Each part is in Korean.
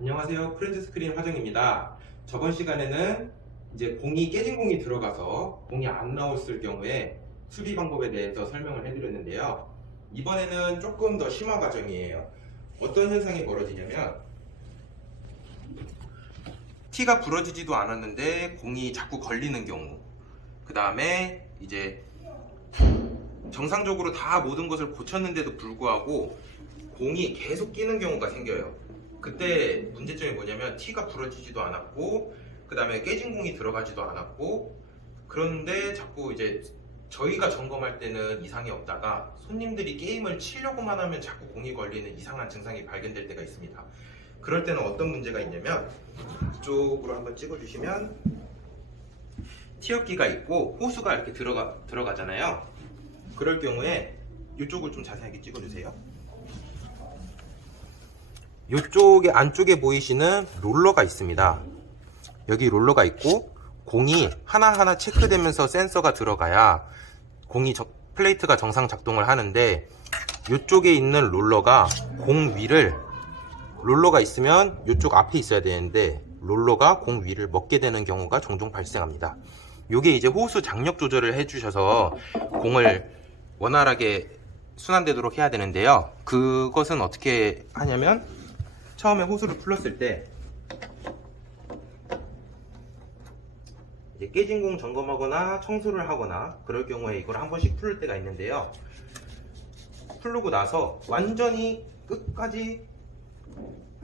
안녕하세요. 프렌즈 스크린 화정입니다. 저번 시간에는 이제 깨진 공이 들어가서 공이 안 나왔을 경우에 수리 방법에 대해서 설명을 해드렸는데요. 이번에는 조금 더 심화 과정이에요. 어떤 현상이 벌어지냐면 티가 부러지지도 않았는데 공이 자꾸 걸리는 경우, 그 다음에 이제 정상적으로 다 모든 것을 고쳤는데도 불구하고 공이 계속 끼는 경우가 생겨요. 그때 문제점이 뭐냐면 티가 부러지지도 않았고, 그 다음에 깨진 공이 들어가지도 않았고, 그런데 자꾸 이제 저희가 점검할 때는 이상이 없다가 손님들이 게임을 치려고만 하면 자꾸 공이 걸리는 이상한 증상이 발견될 때가 있습니다. 그럴 때는 어떤 문제가 있냐면, 이쪽으로 한번 찍어주시면 티업기가 있고 호수가 이렇게 들어가잖아요. 그럴 경우에 이쪽을 좀 자세하게 찍어주세요. 이쪽에 안쪽에 보이시는 롤러가 있습니다. 여기 롤러가 있고 공이 하나하나 체크되면서 센서가 들어가야 플레이트가 정상 작동을 하는데, 이쪽에 있는 롤러가 공 위를, 롤러가 있으면 이쪽 앞에 있어야 되는데 롤러가 공 위를 먹게 되는 경우가 종종 발생합니다. 이게 이제 호수 장력 조절을 해주셔서 공을 원활하게 순환되도록 해야 되는데요. 그것은 어떻게 하냐면, 처음에 호수를 풀었을 때 이제 깨진 공 점검하거나 청소를 하거나 그럴 경우에 이걸 한 번씩 풀을 때가 있는데요. 풀고 나서 완전히 끝까지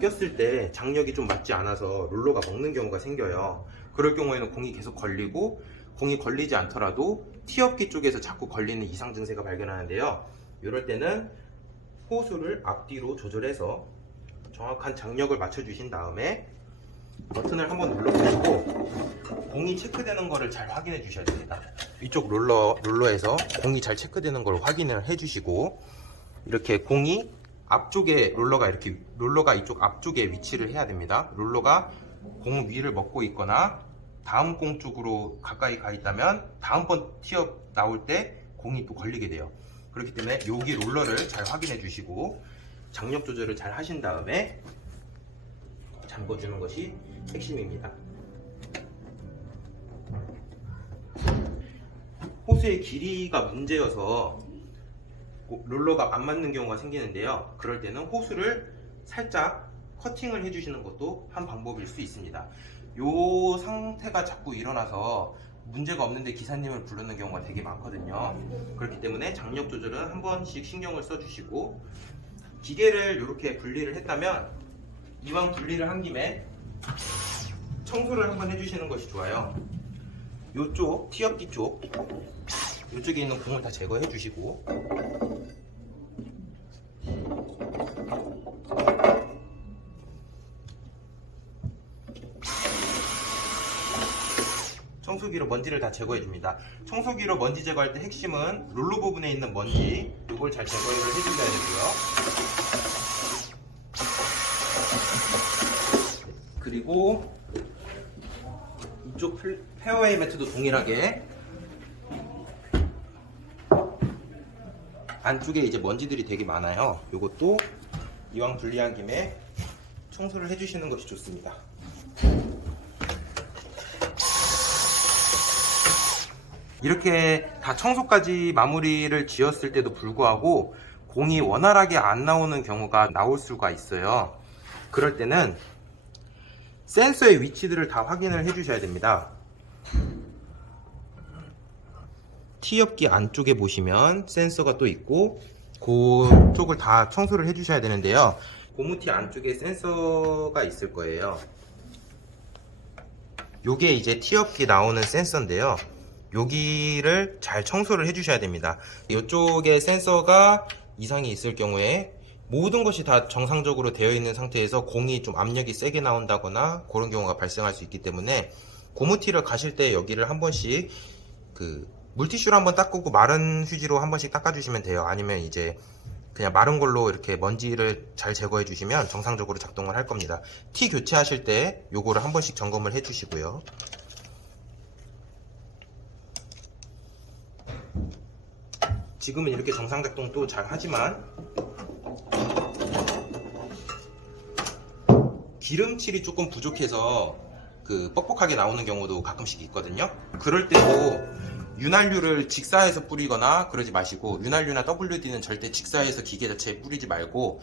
꼈을 때 장력이 좀 맞지 않아서 롤러가 먹는 경우가 생겨요. 그럴 경우에는 공이 계속 걸리고, 공이 걸리지 않더라도 티업기 쪽에서 자꾸 걸리는 이상 증세가 발견하는데요. 이럴 때는 호수를 앞뒤로 조절해서 정확한 장력을 맞춰주신 다음에 버튼을 한번 눌러주시고 공이 체크되는 거를 잘 확인해 주셔야 됩니다. 이쪽 롤러에서 공이 잘 체크되는 걸 확인을 해 주시고, 이렇게 공이 앞쪽에 롤러가 이쪽 앞쪽에 위치를 해야 됩니다. 롤러가 공 위를 먹고 있거나 다음 공 쪽으로 가까이 가 있다면 다음번 티업 나올 때 공이 또 걸리게 돼요. 그렇기 때문에 여기 롤러를 잘 확인해 주시고 장력 조절을 잘 하신 다음에 잠궈주는 것이 핵심입니다. 호수의 길이가 문제여서 롤러가 안 맞는 경우가 생기는데요. 그럴 때는 호수를 살짝 커팅을 해주시는 것도 한 방법일 수 있습니다. 이 상태가 자꾸 일어나서 문제가 없는데 기사님을 부르는 경우가 되게 많거든요. 그렇기 때문에 장력 조절은 한 번씩 신경을 써주시고, 기계를 이렇게 분리를 했다면 이왕 분리를 한 김에 청소를 한번 해주시는 것이 좋아요. 이쪽 티업기 쪽, 이쪽에 있는 공을 다 제거해 주시고, 청소기로 먼지를 다 제거해 줍니다. 청소기로 먼지 제거할 때 핵심은 롤러 부분에 있는 먼지, 이걸 잘 제거를 해주셔야 되고요. 그리고 이쪽 페어웨이 매트도 동일하게 안쪽에 이제 먼지들이 되게 많아요. 이것도 이왕 분리한 김에 청소를 해주시는 것이 좋습니다. 이렇게 다 청소까지 마무리를 지었을 때도 불구하고 공이 원활하게 안 나오는 경우가 나올 수가 있어요. 그럴 때는 센서의 위치들을 다 확인을 해 주셔야 됩니다. 티업기 안쪽에 보시면 센서가 또 있고, 그쪽을 다 청소를 해 주셔야 되는데요. 고무티 안쪽에 센서가 있을 거예요. 요게 이제 티업기 나오는 센서인데요. 여기를 잘 청소를 해 주셔야 됩니다. 이쪽에 센서가 이상이 있을 경우에 모든 것이 다 정상적으로 되어 있는 상태에서 공이 좀 압력이 세게 나온다거나 그런 경우가 발생할 수 있기 때문에, 고무티를 가실 때 여기를 한 번씩 물티슈로 한번 닦고 마른 휴지로 한 번씩 닦아주시면 돼요. 아니면 이제 그냥 마른 걸로 이렇게 먼지를 잘 제거해 주시면 정상적으로 작동을 할 겁니다. 티 교체하실 때 요거를 한 번씩 점검을 해 주시고요. 지금은 이렇게 정상 작동도 잘 하지만 기름칠이 조금 부족해서 그 뻑뻑하게 나오는 경우도 가끔씩 있거든요. 그럴 때도 윤활유를 직사해서 뿌리거나 그러지 마시고, 윤활유나 WD는 절대 직사해서 기계 자체에 뿌리지 말고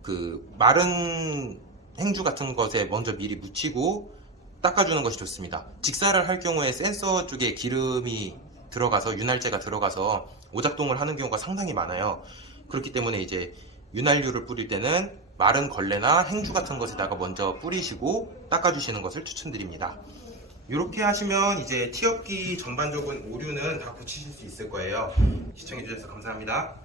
그 마른 행주 같은 것에 먼저 미리 묻히고 닦아주는 것이 좋습니다. 직사를 할 경우에 센서 쪽에 기름이 들어가서 윤활제가 들어가서 오작동을 하는 경우가 상당히 많아요. 그렇기 때문에 이제 윤활유를 뿌릴 때는 마른 걸레나 행주 같은 것에다가 먼저 뿌리시고 닦아주시는 것을 추천드립니다. 이렇게 하시면 이제 티업기 전반적인 오류는 다 고치실 수 있을 거예요. 시청해주셔서 감사합니다.